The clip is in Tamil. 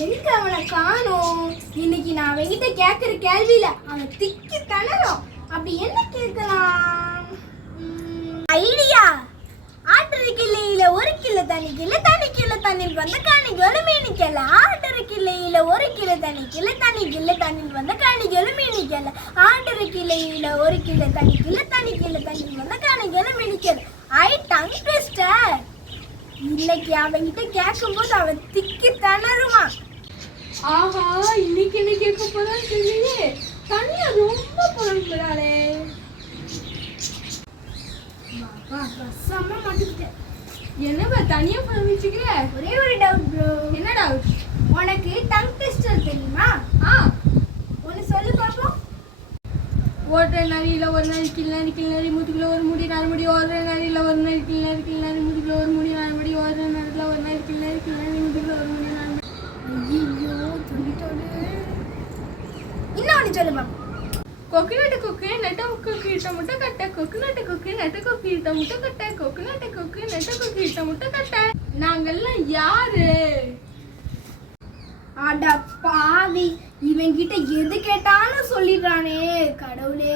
எங்க அவனை காணோம்? இன்னைக்கு நான் அவன்கிட்ட கேட்கிற கேள்வியில அவன் திக்கி தளரும். அப்படி என்ன கேட்கலாம்? ஐடியா. ஆட்டரு கிள்ளையில 1 கிலோ தண்ணி கிலோ தண்ணி கிலோ தண்ணில் வந்த காணிகள் மீனிக்கல. ஆட்டரு கிள்ளையில 1 கிலோ தண்ணி கிலோ தண்ணி கிலோ தண்ணில் வந்த காணிகள் மீனிக்கல. ஆட்டரு கிள்ளையில 1 கிலோ தண்ணி கிலோ தண்ணி கிலோ தண்ணில் வந்த காணிகள் மீனிக்கல. ஐ டங் ட்விஸ்டர். இன்னைக்கு அவன்கிட்ட கேட்கும்போது அவன் திக்கி தளருவான். ஆஹா, இன்னைக்கு என்ன கேட்க போறான்னு தெரியலையே. தனியா ரொம்ப புலம்புறாளே. என்னவா தனியா புலம்பிச்சுக்கிற? ஒரே ஒரு டவுட் ப்ரோ. என்ன டவுட்? உனக்கு டங் ட்விஸ்டர் தெரியுமா? ஒன்னு சொல்லு பாப்போம். ஓடுற நரியில ஒரு நாள் கிள்ளரி முதுகுல ஒரு முடி 4 முடி. ஓடுற நரியில ஒரு நாள் கிள்ளரி முதுகுல ஒரு முடி 4 முடி. ஓடுற நரியில ஒரு நாள் கிள்ளரி முதுகுல ஒரு முடி 4 முடி. ஐயோ சொல்லிட்டோடு. இன்னொன்னு சொல்லு பாப்போம். கொக்குநாட்டு கொக்கு நெட்ட கொக்கு இட்ட முட்டை கட்ட. கொக்குநாட்டு கொக்கு நெட்ட கொக்கு இட்ட முட்டை கட்ட. கொக்குநாட்டு கொக்கு நெட்ட கொக்கு இட்ட முட்டை கட்ட. நாங்கெல்லாம் யாரு? அட பாவி, இவன் கிட்ட எது கேட்டாலும் சொல்லிடுறானே கடவுளே.